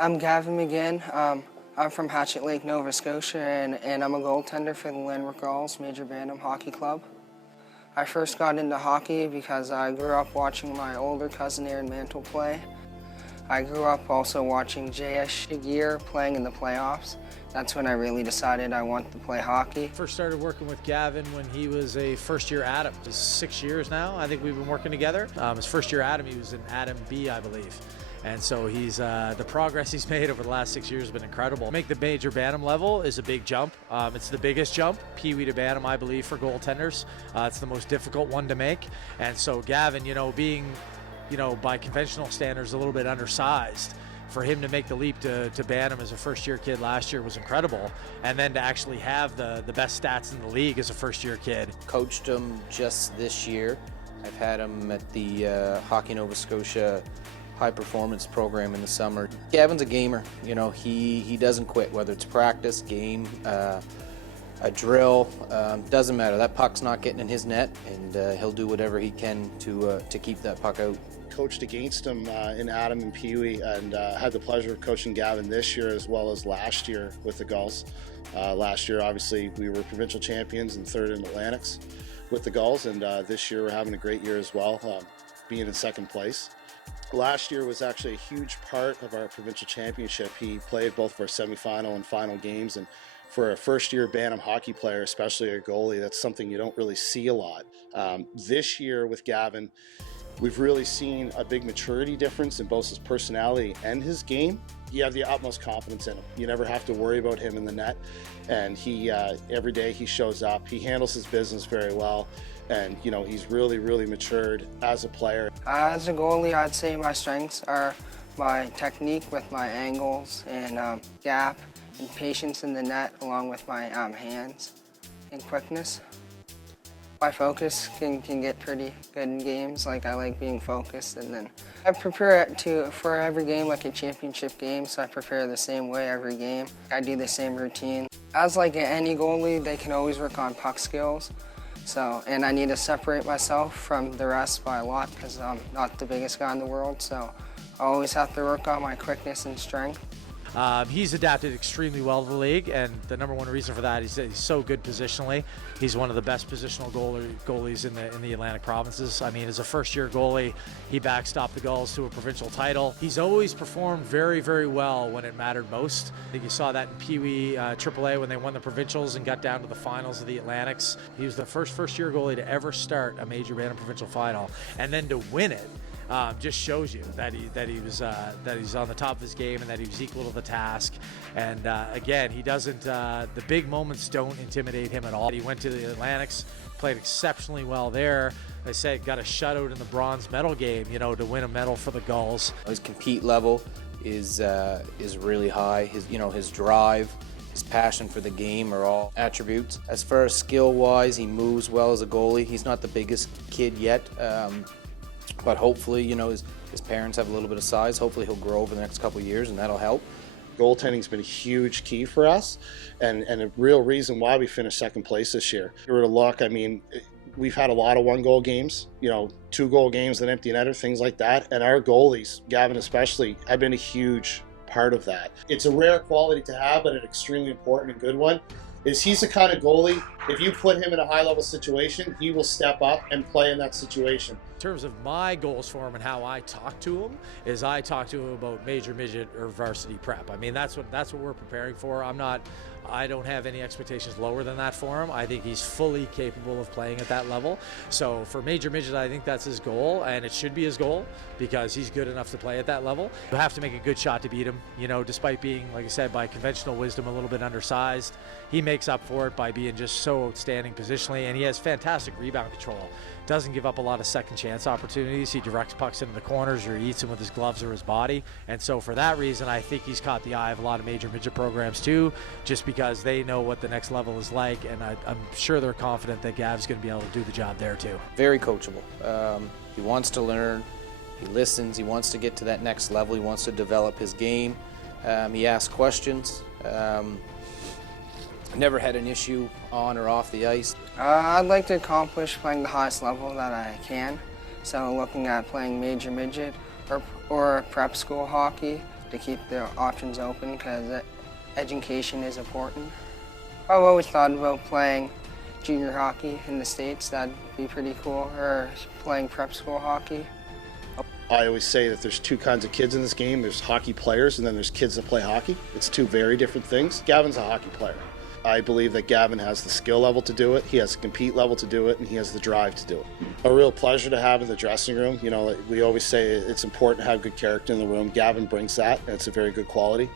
I'm Gavin McGinn. I'm from Hatchet Lake, Nova Scotia, and I'm a goaltender for the Landmark Gulls, Major Bantam Hockey Club. I first got into hockey because I grew up watching my older cousin Aaron Mantle play. I grew up also watching J.S. Shagir playing in the playoffs. That's when I really decided I wanted to play hockey. First started working with Gavin when he was a first-year Adam. It's 6 years now, I think we've been working together. His first year Adam, he was in Adam B, I believe. And so he's the progress he's made over the last 6 years has been incredible. Make the Major Bantam level is a big jump. It's the biggest jump, Pee-wee to Bantam, I believe, for goaltenders. It's the most difficult one to make. And so Gavin, being, by conventional standards, a little bit undersized, for him to make the leap to Bantam as a first-year kid last year was incredible. And then to actually have the best stats in the league as a first-year kid. Coached him just this year. I've had him at the Hockey Nova Scotia high performance program in the summer. Gavin's a gamer, he doesn't quit, whether it's practice, game, a drill, doesn't matter. That puck's not getting in his net, and he'll do whatever he can to keep that puck out. Coached against him in Adam and Pee-wee, and had the pleasure of coaching Gavin this year as well as last year with the Gulls. Last year, obviously, we were provincial champions and third in Atlantics with the Gulls, and this year we're having a great year as well, being in second place. Last year was actually a huge part of our provincial championship. He played both of our semifinal and final games, and for a first-year Bantam hockey player, especially a goalie, that's something you don't really see a lot. This year with Gavin, we've really seen a big maturity difference in both his personality and his game. You have the utmost confidence in him. You never have to worry about him in the net, and he every day he shows up. He handles his business very well. And, he's really, really matured as a player. As a goalie, I'd say my strengths are my technique with my angles and gap and patience in the net, along with my hands and quickness. My focus can get pretty good in games. I like being focused, and then I prepare for every game like a championship game, so I prepare the same way every game. I do the same routine. As any goalie, they can always work on puck skills. And I need to separate myself from the rest by a lot because I'm not the biggest guy in the world, so I always have to work on my quickness and strength. He's adapted extremely well to the league, and the number one reason for that is that he's so good positionally. He's one of the best positional goalies in the Atlantic provinces. I mean, as a first-year goalie, he backstopped the Gulls to a provincial title. He's always performed very, very well when it mattered most. I think you saw that in Pee-wee AAA when they won the provincials and got down to the finals of the Atlantics. He was the first-year goalie to ever start a Major Bantam provincial final, and then to win it. Just shows you that he's on the top of his game and that he was equal to the task. And again, he doesn't. The big moments don't intimidate him at all. He went to the Atlantics, played exceptionally well there. I said got a shutout in the bronze medal game, to win a medal for the Gulls. His compete level is really high. His drive, his passion for the game are all attributes. As far as skill-wise, he moves well as a goalie. He's not the biggest kid yet. But hopefully, his parents have a little bit of size. Hopefully he'll grow over the next couple of years, and that'll help. Goaltending's been a huge key for us, and a real reason why we finished second place this year. If you were to look, we've had a lot of one-goal games, 2-goal games, an empty netter, things like that. And our goalies, Gavin especially, have been a huge part of that. It's a rare quality to have, but an extremely important and good one. He's the kind of goalie, if you put him in a high-level situation, he will step up and play in that situation. In terms of my goals for him and how I talk to him, is I talk to him about major, midget, or varsity prep. I mean, that's what we're preparing for. I don't have any expectations lower than that for him. I think he's fully capable of playing at that level. So for major midget, I think that's his goal, and it should be his goal because he's good enough to play at that level. You have to make a good shot to beat him, despite being, like I said, by conventional wisdom, a little bit undersized. He makes up for it by being just so outstanding positionally, and he has fantastic rebound control. Doesn't give up a lot of second chance opportunities. He directs pucks into the corners or he eats them with his gloves or his body. And so for that reason, I think he's caught the eye of a lot of major midget programs too, just because they know what the next level is like, and I'm sure they're confident that Gav's going to be able to do the job there too. Very coachable. He wants to learn. He listens. He wants to get to that next level. He wants to develop his game. He asks questions. Never had an issue on or off the ice. I'd like to accomplish playing the highest level that I can. So looking at playing major midget or prep school hockey, to keep the options open because education is important. I've always thought about playing junior hockey in the States. That'd be pretty cool, or playing prep school hockey. I always say that there's two kinds of kids in this game. There's hockey players and then there's kids that play hockey. It's two very different things. Gavin's a hockey player. I believe that Gavin has the skill level to do it, he has the compete level to do it, and he has the drive to do it. A real pleasure to have in the dressing room. You know, we always say it's important to have good character in the room. Gavin brings that, and it's a very good quality.